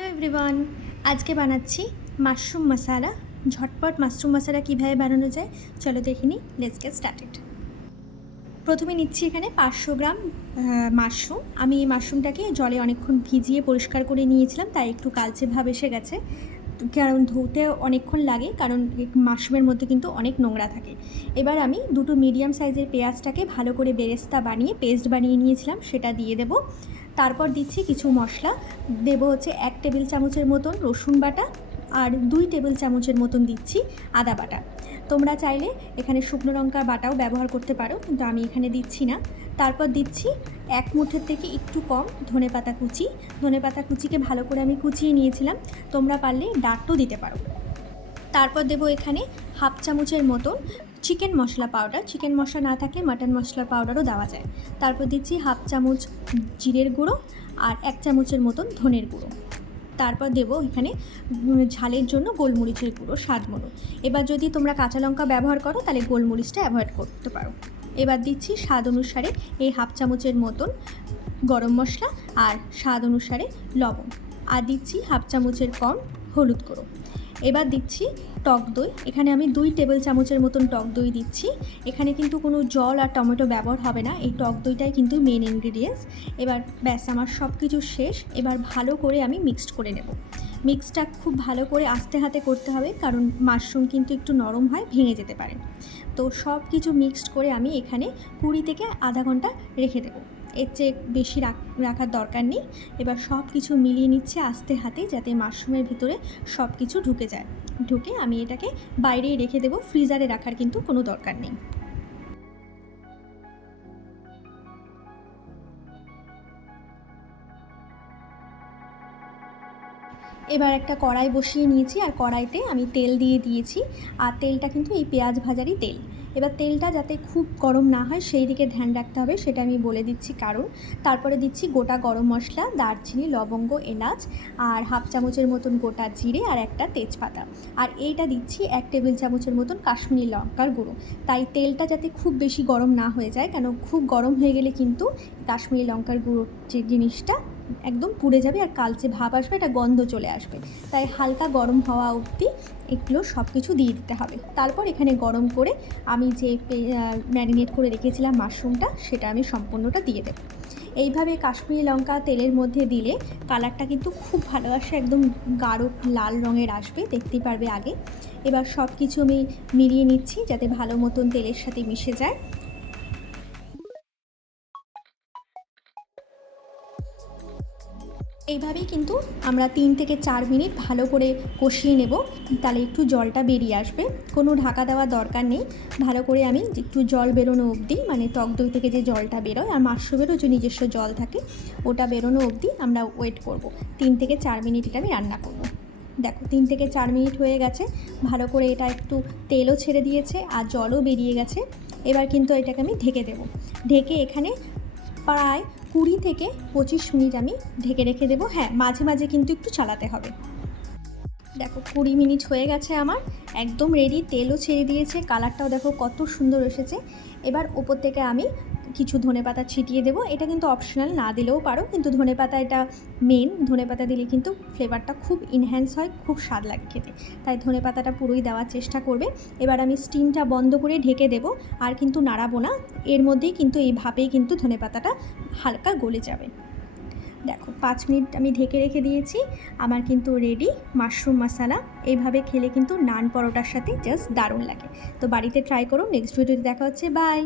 Hello everyone, আজকে বানাচ্ছি mushroom মশালা। ঝটপট মাশরুম মশালা কীভাবে বানানো যায় চলো দেখে নিই। Let's get started. প্রথমে নিচ্ছি এখানে 500 গ্রাম মাশরুম। আমি এই মাশরুমটাকে জলে অনেকক্ষণ ভিজিয়ে পরিষ্কার করে নিয়েছিলাম, তাই একটু কালচে ভাব এসে গেছে, কারণ ধুতে অনেকক্ষণ লাগে, কারণ মাশরুমের মধ্যে কিন্তু অনেক নোংরা থাকে। এবার আমি দুটো মিডিয়াম সাইজের পেঁয়াজটাকে ভালো করে বেরেস্তা বানিয়ে পেস্ট বানিয়ে নিয়েছিলাম, সেটা দিয়ে দেবো। তারপর দিচ্ছি কিছু মশলা, দেবো হচ্ছে 1 টেবিল চামচের মতন রসুন বাটা আর 2 টেবিল চামচের মতন দিচ্ছি আদা বাটা। তোমরা চাইলে এখানে শুকনো লঙ্কা বাটাও ব্যবহার করতে পারো, কিন্তু আমি এখানে দিচ্ছি না। তারপর দিচ্ছি 1 মুঠের থেকে একটু কম ধনেপাতা কুচি। ধনেপাতা কুচিকে ভালো করে আমি কুচিয়ে নিয়েছিলাম, তোমরা পারলে ডাঁটও দিতে পারো। তারপর দেবো এখানে হাফ চামচের মতন চিকেন মশলা পাউডার। চিকেন মশলা না থাকলে মাটন মশলা পাউডারও দেওয়া যায়। তারপর দিচ্ছি হাফ চামচ জিরের গুঁড়ো আর 1 চামচের মতন ধনের গুঁড়ো। তারপর দেবো এখানে ঝালের জন্য গোলমরিচের গুঁড়ো স্বাদ মতো। এবার যদি তোমরা কাঁচা লঙ্কা ব্যবহার করো তাহলে গোলমরিচটা অ্যাভয়েড করতে পারো। এবার দিচ্ছি স্বাদ অনুসারে এই হাফ চামচের মতন গরম মশলা আর স্বাদ অনুসারে লবণ, আর দিচ্ছি হাফ চামচের কম হলুদ গুঁড়ো। এবার দিচ্ছি টক দই। এখানে আমি 2 টেবিল চামচের মতন টক দই দিচ্ছি। এখানে কিন্তু কোনো জল আর টমেটো ব্যবহার হবে না, এই টক দইটাই কিন্তু মেন ইনগ্রিডিয়েন্টস। এবার ব্যাস আমার সব কিছু শেষ। এবার ভালো করে আমি মিক্সড করে নেব। মিক্সটা খুব ভালো করে আস্তে হাতে করতে হবে, কারণ মাশরুম কিন্তু একটু নরম হয়, ভেঙে যেতে পারে। তো সব কিছু মিক্সড করে আমি এখানে 20 থেকে আধা ঘন্টা রেখে দেবো, এর চেয়ে বেশি রাখার দরকার নেই। এবার সব কিছু মিলিয়ে নিচ্ছে আস্তে হাতে, যাতে মাশরুমের ভিতরে সব কিছু ঢুকে যায়। ঢুকে আমি এটাকে বাইরেই রেখে দেবো, ফ্রিজারে রাখার কিন্তু কোনো দরকার নেই। এবার একটা কড়াই বসিয়ে নিয়েছি, আর কড়াইতে আমি তেল দিয়ে দিয়েছি, আর তেলটা কিন্তু এই পেঁয়াজ ভাজারই তেল। এবার তেলটা যাতে খুব গরম না হয় সেই দিকে ধ্যান রাখতে হবে, সেটা আমি বলে দিচ্ছি কারণ। তারপরে দিচ্ছি গোটা গরম মশলা, দারচিনি, লবঙ্গ, এলাচ, আর হাফ চামচের মতন গোটা জিরে আর একটা তেজপাতা। আর এইটা দিচ্ছি 1 টেবিল চামচের মতন কাশ্মীরি লঙ্কার গুঁড়ো। তাই তেলটা যাতে খুব বেশি গরম না হয়ে যায়, কেন খুব গরম হয়ে গেলে কিন্তু কাশ্মীরি লঙ্কার গুঁড়োর যে জিনিসটা একদম পুড়ে যাবে আর কালচে ভাব আসবে, একটা গন্ধ চলে আসবে। তাই হালকা গরম হওয়া অবধি এগুলো সব কিছু দিয়ে দিতে হবে। তারপর এখানে গরম করে আমি যে ম্যারিনেট করে রেখেছিলাম মাশরুমটা, সেটা আমি সম্পূর্ণটা দিয়ে দেবো। এইভাবে কাশ্মীরি লঙ্কা তেলের মধ্যে দিলে কালারটা কিন্তু খুব ভালো আসে, একদম গাঢ় লাল রঙের আসবে, দেখতেই পারবে আগে। এবার সব কিছু আমি মিলিয়ে নিচ্ছি যাতে ভালো মতন তেলের সাথে মিশে যায়। এইভাবেই কিন্তু আমরা 3 থেকে 4 মিনিট ভালো করে কষিয়ে নেব, তাহলে একটু জলটা বেরিয়ে আসবে। কোনো ঢাকা দেওয়ার দরকার নেই। ভালো করে আমি একটু জল বেরোনো অবধি, মানে টক দই থেকে যে জলটা বেরোয় আর মাশরুমেরও যে নিজস্ব জল থাকে ওটা বেরোনো অবধি আমরা ওয়েট করব। 3 থেকে 4 মিনিট এটা আমি রান্না করব। দেখো 3 থেকে 4 মিনিট হয়ে গেছে, ভালো করে এটা একটু তেলও ছেড়ে দিয়েছে আর জলও বেরিয়ে গেছে। এবার কিন্তু এটাকে আমি ঢেকে দেব। ঢেকে এখানে প্রায় 20 থেকে 25 মিনিট আমি ঢেকে রেখে দেবো। হ্যাঁ, মাঝে মাঝে কিন্তু একটু চালাতে হবে। দেখো 20 মিনিট হয়ে গেছে আমার, একদম রেডি। তেলও ছেড়ে দিয়েছে, কালারটাও দেখো কত সুন্দর এসেছে। এবার ওপর থেকে আমি কিছু ধনেপাতা ছিটিয়ে দেবো। এটা কিন্তু অপশনাল, না দিলেও পারো, কিন্তু ধনেপাতা এটা মেন। ধনেপাতা দিলে কিন্তু ফ্লেভারটা খুব ইনহ্যান্স হয়, খুব স্বাদ লাগে খেতে, তাই ধনেপাতাটা পুরোই দেওয়ার চেষ্টা করবে। এবার আমি স্টিমটা বন্ধ করে ঢেকে দেবো, আর কিন্তু নাড়াবো না। এর মধ্যেই কিন্তু এই ভাবেই কিন্তু ধনেপাতাটা হালকা গলে যাবে। দেখো 5 মিনিট আমি ঢেকে রেখে দিয়েছি, আমার কিন্তু রেডি মাশরুম মশালা। এইভাবে খেলে কিন্তু নান পরোটার সাথে জাস্ট দারুণ লাগে। তো বাড়িতে ট্রাই করো। নেক্সট ভিডিওতে দেখা হচ্ছে, বাই।